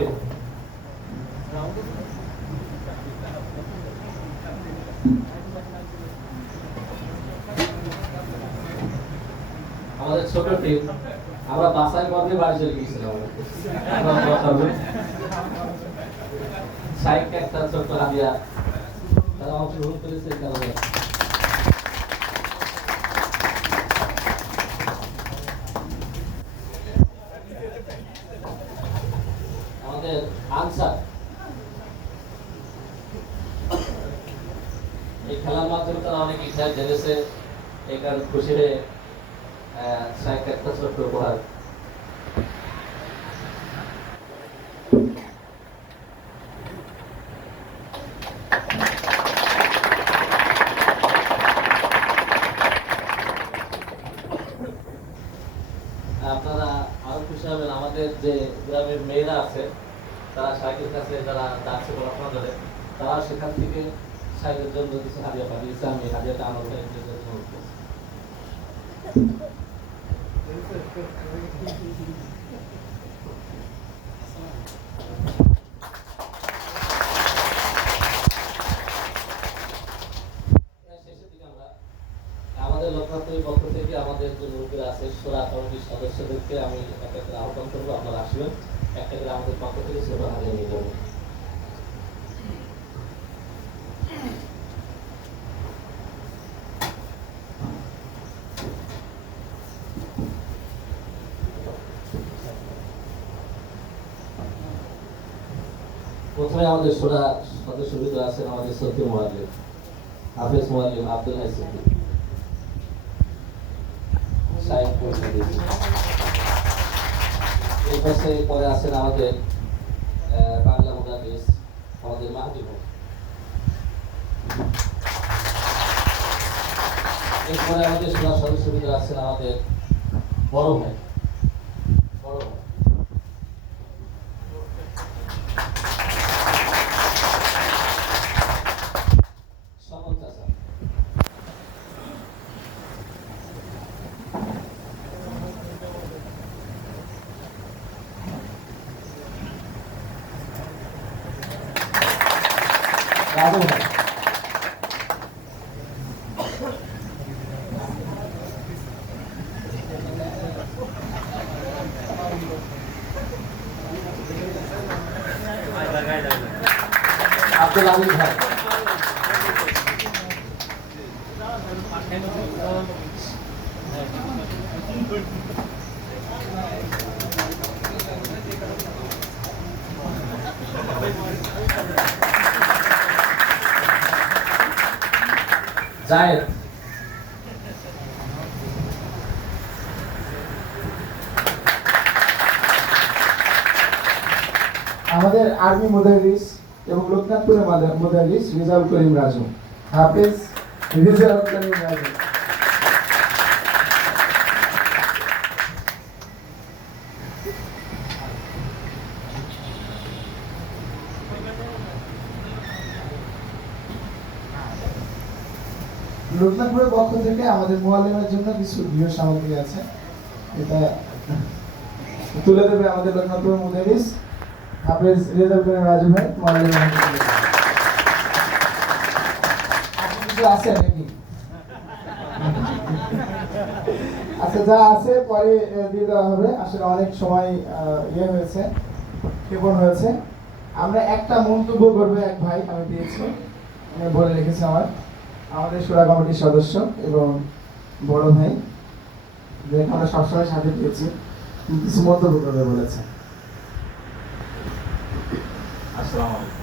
হাবিব। আমাদের ছোট টিম, আমরা বাসায় পথে বাড়ি চলে গিয়েছিলাম। সাইকে একটা ছোট্ট হাদিয়া তারা অংশগ্রহণ করেছে। আমাদের আনসার এই খেলার মাধ্যমে তারা অনেক ইতিহাস জেনেছে, এই কারণে খুশি হয়ে সাইকে একটা ছোট্ট উপহার। আপনারা আরো খুশি হবেন, আমাদের যে গ্রামের মেয়েরা আছে তারা সাইকেল কাছে যারা ডাকছে পড়াশোনা করে, তারা সেখান থেকে সাইকেলের জন্য কিছু হাদিয়া পাঠিয়েছে। আমি হাদিয়াটা আমার আমাদের লোকনাথের পক্ষ থেকে আমাদের যে লোকেরা আছে সোরা কমিটির সদস্যদেরকে আমি একটা করে আহ্বান করবো, আপনারা আসবেন, একটা করে আমাদের পক্ষ থেকে ছোট হাজিয়ে নিয়ে যাবো। প্রথমে আমাদের সোরা সদস্য আছেন আমাদের সত্যি মোয়াল্লিম, হাফেজ মোয়াল্লিম আব্দুল হাই সিদ্দিক। এই পাশে পরে আছেন আমাদের বাংলা মুদারিস আমাদের মাহদি ভাই। এরপরে আমাদের সোলা সদস্য আছেন আমাদের বড় ভাই, বড় ভাই সকল চাচা। রাজু ভাই, আব্দুল আমিন ভাই, জায়েদ, আমাদের আর্মি মুদারিস এবং লোকনাথপুরের মুদারিস রিজাউল করিম রাজু, হাফেজ রিজাউল করিম রাজু। লোকনাথপুরের পক্ষ থেকে আমাদের মুআল্লিমের জন্য কিছু গৃহ সামগ্রী আছে, এটা তুলে দেবে আমাদের লোকনাথপুরের মুদারিস হাফেজ রিজাউল করিম রাজু ভাই। মুআল্লিম কিছু আছে নাকি? আচ্ছা, যা আছে পরে দিয়ে দেওয়া হবে। আসলে অনেক সময় ইয়ে হয়েছে, ক্ষেপণ হয়েছে। আমরা একটা মন্তব্য করবো, এক ভাই আমি পেয়েছি বলে রেখেছি, আমাদের সুরা কমিটির সদস্য এবং বড় ভাই, যেটা আমরা সবসময় সাথে পেয়েছি, কিছু মন্তব্য করবে বলেছে। আসসালামু আলাইকুম।